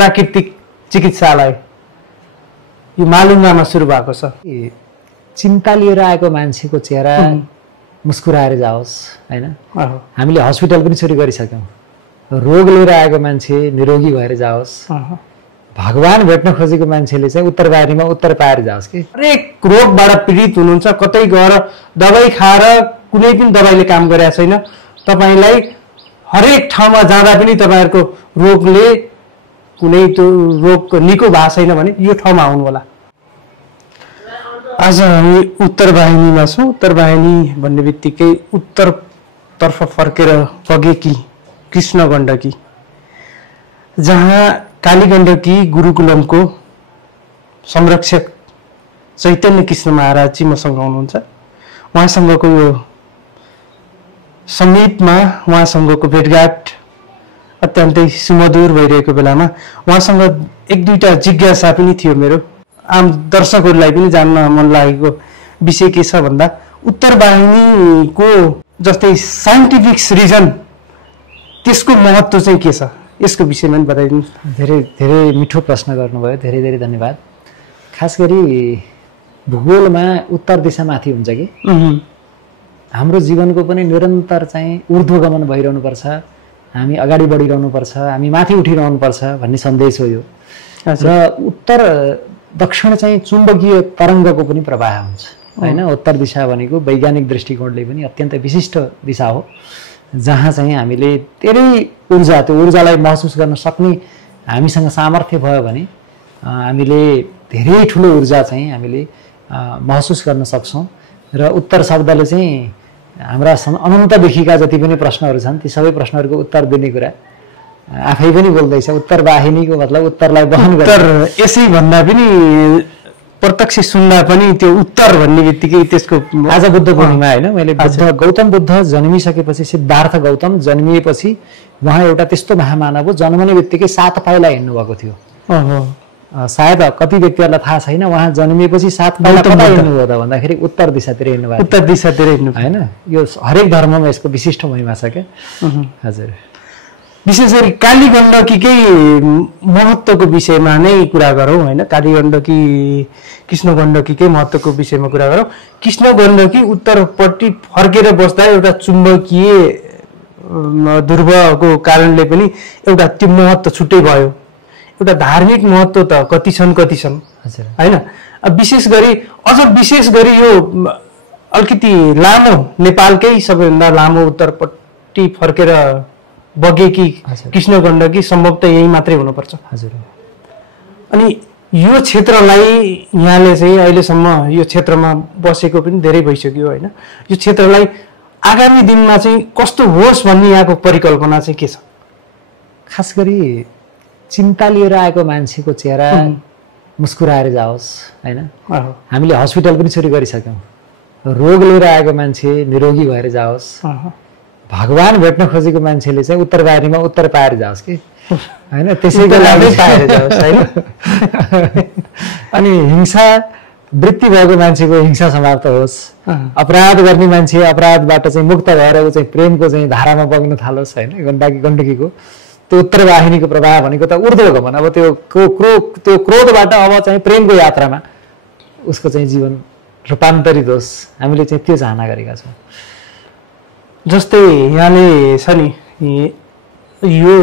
प्राकृतिक चिकित्सालय यो मालुङ्गामा सुरु भएको छ। चिन्ता लिएर आएको मान्छेको चेहरा मुस्कुराएर जाओस् हैन। हामीले हस्पिटल पनि सुरु गरिसक्यौँ। रोग लिएर आएको मान्छे निरोगी भएर जाओस्। भगवान भेट्न खोजेको मान्छेले चाहिँ उत्तरवारीमा उत्तर पाएर जाओस् कि। हरेक रोगबाट पीडित हुनुहुन्छ, कतै गएर दबाई खाएर कुनै पनि दबाईले काम गरेको छैन। तपाईलाई हरेक ठाउँमा जाँदा पनि तपाईहरुको रोगले कुनै त्यो रोग निको भएको छैन भने यो ठाउँमा आउनु होला। आज हामी उत्तर वाहिनीमा छौँ। उत्तर वाहिनी भन्ने बित्तिकै उत्तरतर्फ फर्केर बगेकी कृष्ण गण्डकी, जहाँ कालीगण्डकी गुरुकुलमको संरक्षक चैतन्य कृष्ण महाराजजी मसँग हुनुहुन्छ। उहाँसँगको यो समीपमा उहाँसँगको भेटघाट अत्यन्तै सुमधुर भइरहेको बेलामा उहाँसँग एक दुईटा जिज्ञासा पनि थियो मेरो। आम दर्शकहरूलाई पनि जान्न मन लागेको विषय के छ भन्दा उत्तर वाहिनीको जस्तै साइन्टिफिक रिजन त्यसको महत्त्व चाहिँ के छ, यसको विषयमा पनि बताइदिनु। धेरै धेरै मिठो प्रश्न गर्नुभयो, धेरै धेरै धन्यवाद। खास गरी भूगोलमा उत्तर दिशा माथि हुन्छ कि हाम्रो जीवनको पनि निरन्तर चाहिँ ऊर्ध्वगमन भइरहनुपर्छ, हामी अगाडि बढिरहनुपर्छ, हामी माथि उठिरहनुपर्छ भन्ने सन्देश हो यो। र उत्तर दक्षिण चाहिँ चुम्बकीय तरङ्गको पनि प्रवाह हुन्छ हैन। उत्तर दिशा भनेको वैज्ञानिक दृष्टिकोणले पनि अत्यन्तै विशिष्ट दिशा हो, जहाँ चाहिँ हामीले धेरै ऊर्जा, त्यो ऊर्जालाई महसुस गर्न सक्ने हामीसँग सामर्थ्य भयो भने हामीले धेरै ठुलो ऊर्जा चाहिँ हामीले महसुस गर्न सक्छौँ। र उत्तर शब्दले चाहिँ हाम्रा अनन्तदेखिका जति पनि प्रश्नहरू छन् ती सबै प्रश्नहरूको उत्तर दिने कुरा आफै पनि बोल्दैछ। उत्तर वाहिनीको मतलब उत्तरलाई वहन गर्ने। उत्तर यसै भन्दा पनि प्रत्यक्ष सुन्दा पनि त्यो उत्तर भन्ने बित्तिकै त्यसको आज बुद्ध पूर्णिमा होइन, मैले गौतम बुद्ध जन्मिसकेपछि, सिद्धार्थ गौतम जन्मिएपछि उहाँ एउटा त्यस्तो महामानव हो, जन्मने बित्तिकै 7 पाइला हिँड्नु भएको थियो। सायद कति व्यक्तिहरूलाई थाहा छैन, उहाँ जन्मिएपछि 7 पाइला कता हिँड्नुभयो त भन्दाखेरि उत्तर दिशातिर हिँड्नुभयो। उत्तर दिशातिर हिँड्नु होइन, यो हरेक धर्ममा यसको विशिष्ट महिमा छ क्या। हजुर, विशेष गरी कालीगण्डकीकै महत्त्वको विषयमा नै कुरा गरौँ होइन। कालीगण्डकी कृष्ण गण्डकीकै महत्त्वको विषयमा कुरा गरौँ। कृष्ण गण्डकी उत्तरपट्टि फर्केर बस्दा एउटा चुम्बकीय ध्रुवको कारणले पनि एउटा त्यो महत्त्व छुट्टै भयो। एउटा धार्मिक महत्त्व त कति छन् होइन। विशेष गरी अझ विशेष गरी यो अलिकति लामो, नेपालकै सबैभन्दा लामो उत्तरपट्टि फर्केर बगेकी कृष्ण गण्डकी सम्भवतः यही मात्रै हुनुपर्छ। हजुर, अनि यो क्षेत्रलाई यहाँले चाहिँ अहिलेसम्म यो क्षेत्रमा बसेको पनि धेरै भइसक्यो होइन। यो क्षेत्रलाई आगामी दिनमा चाहिँ कस्तो होस् भन्ने यहाँको परिकल्पना चाहिँ के छ? खास गरी चिन्ता लिएर आएको मान्छेको चेहरा मुस्कुराएर जाओस् हैन। हामीले हस्पिटल पनि सुरु गरिसक्यौँ। रोग लिएर आएको मान्छे निरोगी भएर जाओस्। भगवान भेट्न खोजेको मान्छेले चाहिँ उत्तरवारीमा उत्तर पाएर जाओस् कि हैन, त्यसैको लागि पाएर जाओस् हैन। अनि हिंसा वृत्ति भएको मान्छेको हिंसा समाप्त होस्, अपराध गर्ने मान्छे अपराधबाट चाहिँ मुक्त भएर ऊ चाहिँ प्रेमको चाहिँ धारामा बग्न थालोस् हैन। गण्डकीको त्यो उत्तर वाहिनीको प्रवाह भनेको त ऊर्ध्वगमन, अब त्यो क्रोधबाट अब चाहिँ प्रेमको यात्रामा उसको चाहिँ जीवन रूपान्तरित होस्, हामीले चाहिँ त्यो चाहना गरेका छौँ। जस्तै यहाँले छ नि यो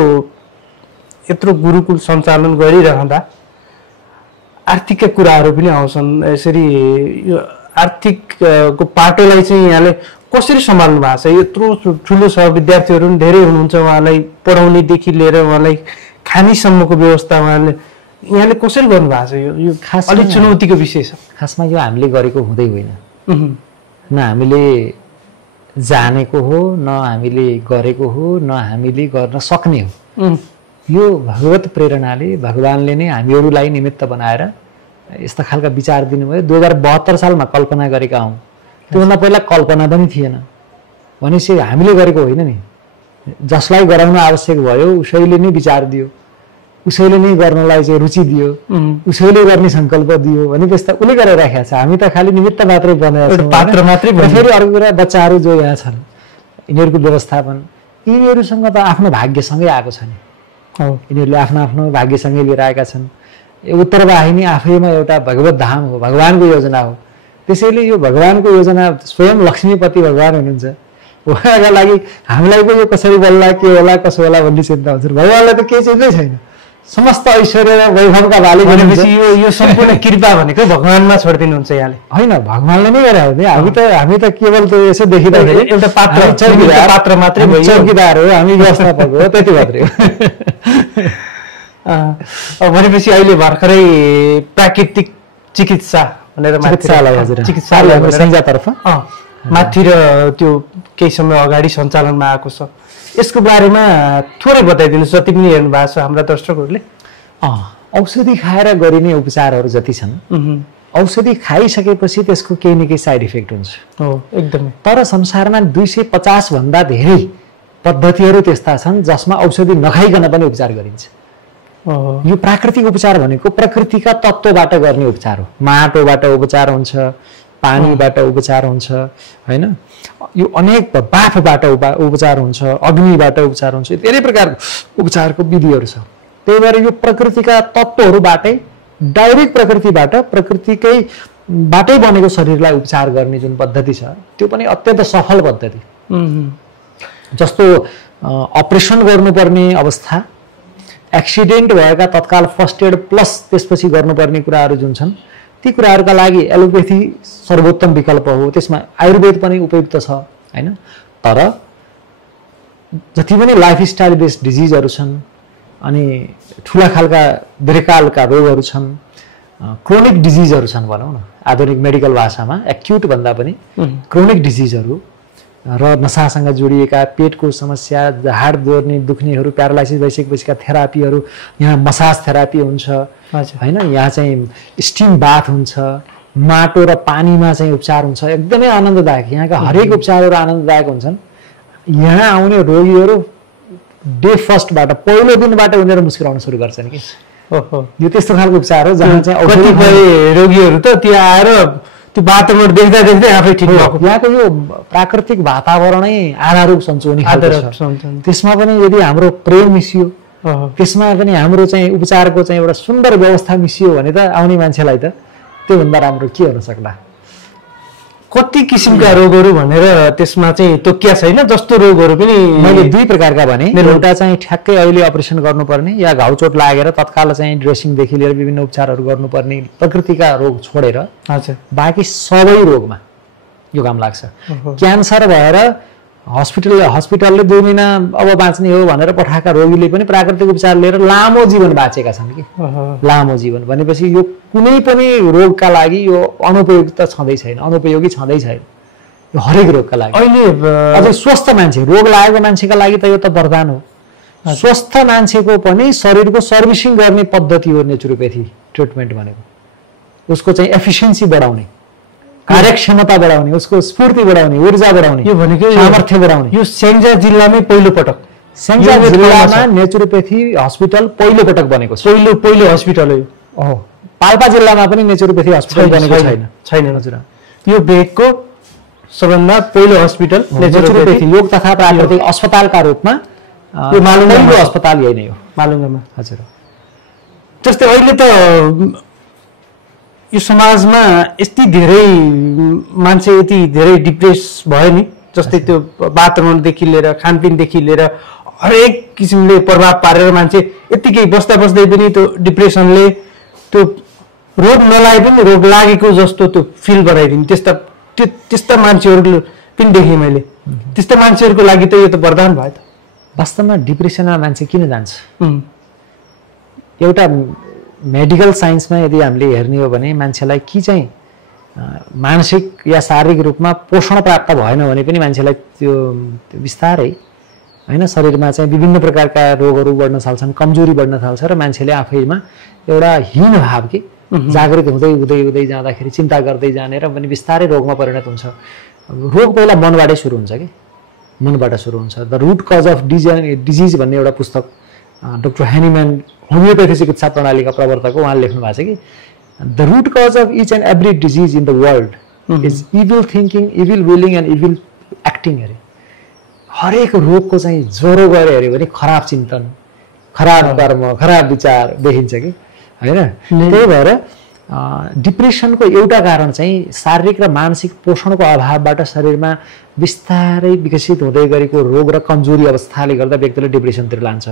यत्रो गुरुकुल सञ्चालन गरिरहँदा आर्थिकका कुराहरू पनि आउँछन्। यसरी यो आर्थिकको पाटोलाई चाहिँ यहाँले कसरी सम्हाल्नु भएको छ? यत्रो ठुलो छ, विद्यार्थीहरू पनि धेरै हुनुहुन्छ, उहाँलाई पढाउनेदेखि लिएर उहाँलाई खानेसम्मको व्यवस्था यहाँले कसरी गर्नुभएको छ? यो खास अलिक चुनौतीको विषय छ। खासमा यो हामीले गरेको हुँदै होइन, न हामीले जानेको हो, न हामीले गरेको हो, न हामीले गर्न सक्ने हो। यो भगवत प्रेरणाले भगवानले नै हामीहरूलाई निमित्त बनाएर यस्ता खालका विचार दिनुभयो। 2072 सालमा कल्पना गरेका हौँ, त्योभन्दा पहिला कल्पना पनि थिएन। भनेपछि हामीले गरेको होइन नि, जसलाई गराउन आवश्यक भयो उसैले नै विचार दियो, उसैले नै गर्नलाई चाहिँ रुचि दियो, उसैले गर्ने संकल्प दियो भनेपछि त उसले गरेर राखेको छ। हामी त खालि निमित्त मात्रै बनाएको छौँ, पात्र मात्रै। फेरि अर्को कुरा बच्चाहरू जो यहाँ छन् यिनीहरूको व्यवस्थापन यिनीहरूसँग त आफ्नो भाग्यसँगै आएको छ नि। यिनीहरूले आफ्नो आफ्नो भाग्यसँगै लिएर आएका छन्। उत्तरवाहिनी आफैमा एउटा भगवत धाम हो, भगवानको योजना हो। त्यसैले यो भगवानको योजना स्वयं लक्ष्मीपति भगवान हुनुहुन्छ, उहाँका लागि हामीलाई पो यो कसरी बल्ला के होला कसो होला भन्ने चिन्ता हुन्छ। भगवानलाई त केही चिन्दै छैन, समस्त ऐश्वर्य र वैभवका मालिक भनेपछि यो सम्पूर्ण कृपा भनेको भगवानमा छोडिदिनुहुन्छ यहाँले? होइन, भगवानले नै गरे हो नि। हामी त केवल त्यो यसो देखिँदाखेरि एउटा पात्र मात्रै भयो, चौकीदार हो, हामी व्यवस्थापक हो, त्यति मात्रै हो। भनेपछि अहिले भर्खरै प्राकृतिक चिकित्सा भनेर चिकित्सालय संजातर्फ माथि र त्यो केही समय अगाडि सञ्चालनमा आएको छ। यसको बारेमा थोरै बताइदिनुहोस्, जति पनि हेर्नु भएको छ हाम्रा दर्शकहरूले। औषधि खाएर गरिने उपचारहरू जति छन्, औषधि खाइसकेपछि त्यसको केही न केही साइड इफेक्ट हुन्छ। एकदमै। तर संसारमा 250 भन्दा धेरै पद्धतिहरू त्यस्ता छन् जसमा औषधि नखाइकन पनि उपचार गरिन्छ। यो प्राकृतिक उपचार भनेको प्रकृतिका तत्त्वबाट गर्ने उपचार हो। माटोबाट उपचार हुन्छ, पानीबाट उपचार हुन्छ, होइन, यो अनेक बाफबाट उपचार हुन्छ, अग्निबाट उपचार हुन्छ, धेरै प्रकारको उपचारको विधिहरू छ। त्यही भएर यो प्रकृतिका तत्त्वहरूबाटै डाइरेक्ट प्रकृतिकैबाटै बनेको शरीरलाई उपचार गर्ने जुन पद्धति छ त्यो पनि अत्यन्त सफल पद्धति। जस्तो अपरेसन गर्नुपर्ने अवस्था, एक्सिडेन्ट भएका तत्काल फर्स्ट एड प्लस त्यसपछि गर्नुपर्ने कुराहरू जुन छन् ती कुराहरूका लागि एलोपेथी सर्वोत्तम विकल्प हो। त्यसमा आयुर्वेद पनि उपयुक्त छ, हैन। तर जति पनि लाइफस्टाइल बेस्ड डिजिजहरू छन् अनि ठुला खालका दीर्घकालका रोगहरू छन्, क्रोनिक डिजिजहरू छन् भनौँ न, आधुनिक मेडिकल भाषामा एक्युट भन्दा पनि क्रोनिक डिजिजहरू र नसासँग जोडिएका पेटको समस्या, हाड दुख्नेहरू, प्यारालाइसिस भइसकेपछिका थेरापीहरू, यहाँ मसाज थेरापी हुन्छ, होइन, यहाँ चाहिँ स्टिम बाथ हुन्छ, माटो र पानीमा चाहिँ उपचार हुन्छ, एकदमै आनन्ददायक। यहाँका हरेक उपचारहरू आनन्ददायक हुन्छन्। यहाँ आउने रोगीहरू डे फर्स्टबाट, पहिलो दिनबाट उनीहरू मुस्कुराउन सुरु गर्छन् कि यो त्यस्तो खालको उपचार हो जहाँ चाहिँ कतिपय रोगीहरू त त्यहाँ आएर त्यो वातावरण देख्दा देख्दै आफै ठिक भएको। यहाँको यो प्राकृतिक वातावरणै आधा रोग सन्चोनी खालको छ। त्यसमा पनि यदि हाम्रो प्रेम मिसियो, त्यसमा पनि हाम्रो चाहिँ उपचारको चाहिँ एउटा सुन्दर व्यवस्था मिसियो भने त आउने मान्छेलाई त त्योभन्दा राम्रो के हुन सक्ला। कति किसिमका रोगहरू भनेर त्यसमा चाहिँ तोकिया छैन, जस्तो रोगहरू पनि मैले दुई प्रकारका भने, एउटा चाहिँ ठ्याक्कै अहिले अपरेसन गर्नुपर्ने या घाउचोट लागेर तत्काल चाहिँ ड्रेसिङदेखि लिएर विभिन्न उपचारहरू गर्नुपर्ने प्रकृतिका रोग छोडेर बाँकी सबै रोगमा यो काम लाग्छ। क्यान्सर भएर हस्पिटलले 2 महिना अब बाँच्ने हो भनेर पठाएका रोगीले पनि प्राकृतिक उपचार लिएर लामो जीवन बाँचेका छन् कि। लामो जीवन भनेपछि यो कुनै पनि रोगका लागि यो अनुपयुक्त छँदै छैन, अनुपयोगी छँदै छैन, यो हरेक रोगका लागि। अहिले अझै स्वस्थ मान्छे, रोग लागेको मान्छेका लागि त यो त वरदान हो। स्वस्थ मान्छेको पनि शरीरको सर्भिसिङ गर्ने पद्धति हो नेचुरोप्याथी ट्रिटमेन्ट भनेको। उसको चाहिँ एफिसियन्सी बढाउने, कार्यक्षमता बढाउने, उसको स्फूर्ति बढाउने, ऊर्जा बढाउने, यो भनेको सामर्थ्य बढाउने। यो स्याङ्जा जिल्लामै पहिलो पटक, स्याङ्जा जिल्लामा नेचुरोप्याथी हस्पिटल पहिलो पटक बनेको छ। पहिलो हस्पिटल हो यो। पाल्पा जिल्लामा पनि नेचुरोप्याथी हस्पिटल बनेको छैन। हजुर, यो भेगको सबभन्दा पहिलो हस्पिटल नेचुरोप्याथी योग तथा प्राकृतिक अस्पतालका रूपमा यो मालुङ्गाको अस्पताल यही नै हो, मालुङ्गामा। हजुर, जस्तै अहिले त यो समाजमा यति धेरै मान्छे यति धेरै डिप्रेस भयो नि, जस्तै त्यो वातावरणदेखि लिएर खानपिनदेखि लिएर हरेक किसिमले प्रभाव पारेर मान्छे यतिकै बस्दा बस्दै पनि त्यो डिप्रेसनले त्यो रोग नलागे पनि रोग लागेको जस्तो त्यो फिल गराइदिने त्यस्ता मान्छेहरू पनि देखेँ मैले। त्यस्ता मान्छेहरूको लागि त यो त वरदान भयो त। वास्तवमा डिप्रेसनमा मान्छे किन जान्छ? एउटा मेडिकल साइन्समा यदि हामीले हेर्ने हो भने मान्छेलाई कि चाहिँ मानसिक या शारीरिक रूपमा पोषण प्राप्त भएन भने पनि मान्छेलाई त्यो बिस्तारै, होइन, शरीरमा चाहिँ विभिन्न प्रकारका रोगहरू बढ्न थाल्छन्, कमजोरी बढ्न थाल्छ र मान्छेले आफैमा एउटा हीन भाव कि जागृत हुँदै हुँदै हुँदै जाँदाखेरि चिन्ता गर्दै जाने र पनि बिस्तारै रोगमा परिणत हुन्छ। रोग पहिला मनबाटै सुरु हुन्छ कि, मनबाट सुरु हुन्छ। The root cause of disease भन्ने एउटा पुस्तक डक्टर हेनिम्यान होमियोप्याथी चिकित्सा प्रणालीका प्रवर्तक हो, उहाँले लेख्नु भएको छ कि the root cause of each and every disease in the world is evil thinking, evil willing and evil acting. अरे हरेक रोगको चाहिँ ज्वरो गऱ्यो अरे भने खराब चिन्तन, खराब कर्म खराब विचार देखिन्छ कि होइन। त्यही भएर डिप्रेसनको एउटा कारण चाहिँ शारीरिक र मानसिक पोषणको अभावबाट शरीरमा बिस्तारै विकसित हुँदै गरेको रोग र कमजोरी अवस्थाले गर्दा व्यक्तिले डिप्रेसनतिर लान्छ।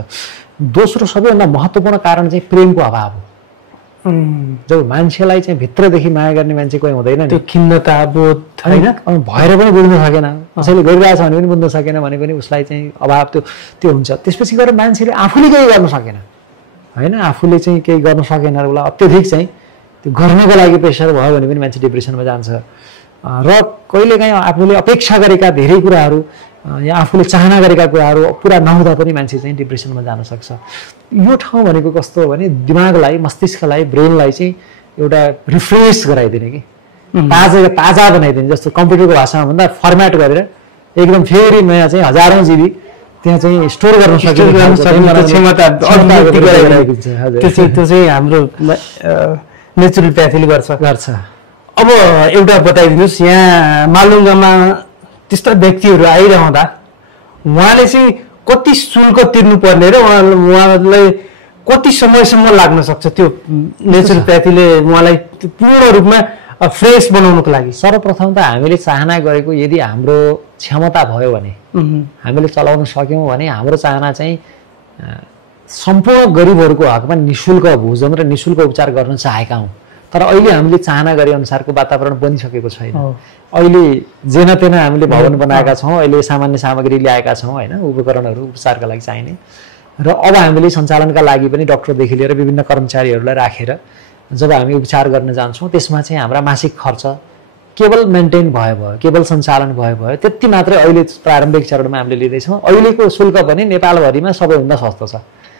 दोस्रो सबैभन्दा महत्त्वपूर्ण कारण चाहिँ प्रेमको अभाव हो। जब मान्छेलाई चाहिँ भित्रदेखि माया गर्ने मान्छे कोही हुँदैन नि, त्यो खिन्नता बोध होइन भएर पनि बुझ्न सकेन, कसैले गरिरहेछ भने पनि बुझ्न सकेन भने पनि उसलाई चाहिँ अभाव त्यो हुन्छ। त्यसपछि गएर मान्छेले आफूले केही गर्न सकेन होइन, आफूले चाहिँ केही गर्न सकेन र उसलाई अत्यधिक चाहिँ त्यो गर्नको लागि प्रेसर भयो भने पनि मान्छे डिप्रेसनमा जान्छ। र कहिलेकाहीँ आफूले अपेक्षा गरेका धेरै कुराहरू या आफूले चाहना गरेका कुराहरू पुरा नहुँदा पनि मान्छे चाहिँ डिप्रेसनमा जान सक्छ। यो ठाउँ भनेको कस्तो हो भने दिमागलाई, मस्तिष्कलाई, ब्रेनलाई चाहिँ एउटा रिफ्रेस गराइदिने कि ताजा बनाइदिने, जस्तो कम्प्युटरको भाषामा भन्दा फर्मेट गरेर एकदम फेरि नयाँ चाहिँ हजारौँ जिबी त्यहाँ चाहिँ स्टोर गर्न क्षमता त्यो चाहिँ हाम्रो नेचुरोप्याथीले गर्छ। अब एउटा बताइदिनुहोस्, यहाँ मालुङ्गामा त्यस्ता व्यक्तिहरू आइरहँदा उहाँले चाहिँ कति शुल्क तिर्नु पर्ने र उहाँलाई कति समयसम्म लाग्न सक्छ त्यो नेचुरोप्याथीले उहाँलाई पूर्ण रूपमा फ्रेस बनाउनुको लागि? सर्वप्रथम त हामीले चाहना गरेको यदि हाम्रो क्षमता भयो भने, हामीले चलाउन सक्यौँ भने हाम्रो चाहना चाहिँ सम्पूर्ण गरिबहरूको हकमा निःशुल्क भोजन र निःशुल्क उपचार गर्न चाहेका हौँ। तर अहिले हामीले चाहना गरे अनुसारको वातावरण बनिसकेको छैन। अहिले जेन तेन हामीले भवन बनाएका छौँ, अहिले सामान्य सामग्री ल्याएका छौँ होइन, उपकरणहरू उपचारका लागि चाहिने। र अब हामीले सञ्चालनका लागि पनि डाक्टरदेखि लिएर विभिन्न कर्मचारीहरूलाई राखेर जब हामी उपचार गर्न जान्छौँ त्यसमा चाहिँ हाम्रा मासिक खर्च केवल मेन्टेन भयो, केवल सञ्चालन भयो त्यति मात्रै अहिले प्रारम्भिक चरणमा हामीले लिँदैछौँ। अहिलेको शुल्क पनि नेपालभरिमा सबैभन्दा सस्तो छ।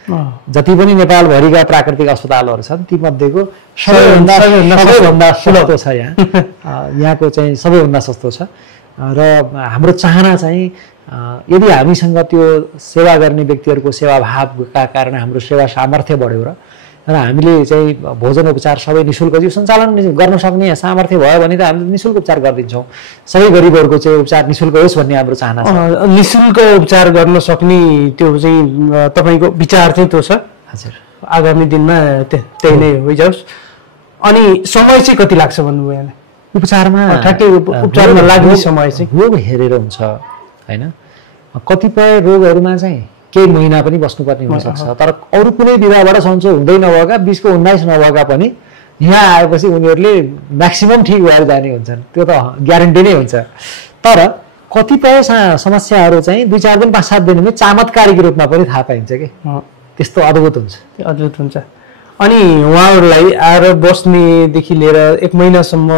जति पनि नेपालभरिका प्राकृतिक अस्पतालहरू छन् तीमध्येको सबैभन्दा सस्तो छ। यहाँको चाहिँ सबैभन्दा सस्तो छ। र हाम्रो चाहना चाहिँ यदि हामीसँग त्यो सेवा गर्ने व्यक्तिहरूको सेवाभावका कारण हाम्रो सेवा सामर्थ्य बढ्यो र हामीले चाहिँ भोजन उपचार सबै निःशुल्क सञ्चालन गर्न सक्ने सामर्थ्य भयो भने त हामीले निःशुल्क उपचार गरिदिन्छौँ। सबै गरिबहरूको चाहिँ उपचार निःशुल्क होस् भन्ने हाम्रो चाहना छ। निःशुल्क उपचार गर्न सक्ने त्यो चाहिँ तपाईँको विचार चाहिँ त्यो छ? हजुर, आगामी दिनमा त्यही नै होइजाओस्। अनि समय चाहिँ कति लाग्छ भन्नुभयो यहाँले उपचारमा? ठ्याक्कै उपचारमा लाग्ने समय चाहिँ रोग हेरेर हुन्छ होइन। कतिपय रोगहरूमा चाहिँ केही महिना पनि बस्नुपर्ने हुनसक्छ। तर अरू कुनै विधाबाट सन्चो हुँदै नभएका 20 को 19 नभएका पनि यहाँ आएपछि उनीहरूले म्याक्सिमम ठिक भएर जाने हुन्छन्, त्यो त ग्यारेन्टी नै हुन्छ। तर कतिपय समस्याहरू चाहिँ 2-4 दिन 5-7 दिनमै चमत्कारिक रूपमा पनि थाहा पाइन्छ कि त्यस्तो अद्भुत हुन्छ। अद्भुत हुन्छ। अनि उहाँहरूलाई आएर बस्नेदेखि लिएर 1 महिनासम्म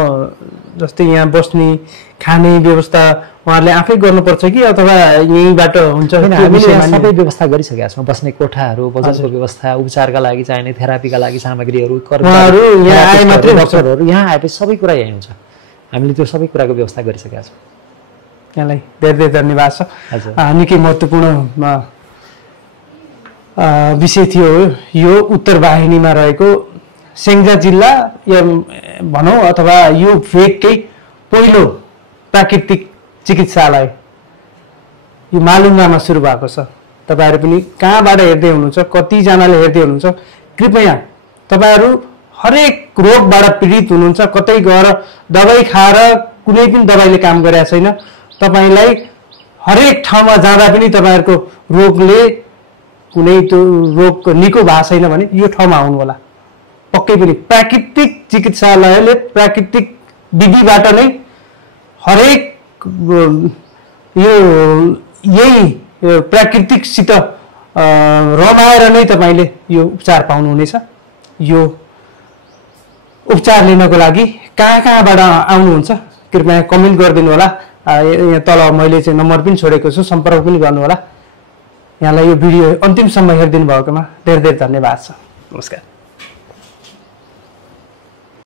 जस्तै यहाँ बस्ने खाने व्यवस्था उहाँहरूले आफै गर्नुपर्छ कि अथवा यहीँबाट हुन्छ? हामीले सबै व्यवस्था गरिसकेका छौँ। बस्ने कोठाहरू, भोजनको व्यवस्था, उपचारका लागि चाहिने थेरापीका लागि सामग्रीहरू, डक्टरहरू यहाँ आएपछि सबै कुरा यहीँ हुन्छ। हामीले त्यो सबै कुराको व्यवस्था गरिसकेका छौँ। यहाँलाई धेरै धेरै धन्यवाद छ। निकै महत्त्वपूर्ण विषय थियो यो। उत्तर वाहिनीमा रहेको स्याङ्जा जिल्ला या भनौँ अथवा यो भेगकै पहिलो प्राकृतिक चिकित्सालय यो मालुङ्गामा सुरु भएको छ। तपाईँहरू पनि कहाँबाट हेर्दै हुनुहुन्छ, कतिजनाले हेर्दै हुनुहुन्छ, कृपया तपाईँहरू हरेक रोगबाट पीडित हुनुहुन्छ, कतै गएर दबाई खाएर कुनै पनि दबाईले काम गरेको छैन। तपाईँलाई हरेक ठाउँमा जाँदा पनि तपाईँहरूको रोगले कुनै त्यो रोग निको भएको छैन भने यो ठाउँमा आउनु होला। पक्कै पनि प्राकृतिक चिकित्सालयले प्राकृतिक विधिबाट नै हरेक यो यही प्राकृतिकसित रमाएर नै तपाईँले यो उपचार पाउनुहुनेछ। यो उपचार लिनको लागि कहाँबाट आउनुहुन्छ कृपया कमेन्ट गरिदिनु होला। यहाँ तल मैले चाहिँ नम्बर पनि छोडेको छु, सम्पर्क पनि गर्नु होला। यहाँलाई यो भिडियो अन्तिमसम्म हेरिदिनु भएकोमा धेरै धेरै धन्यवाद छ। नमस्कार।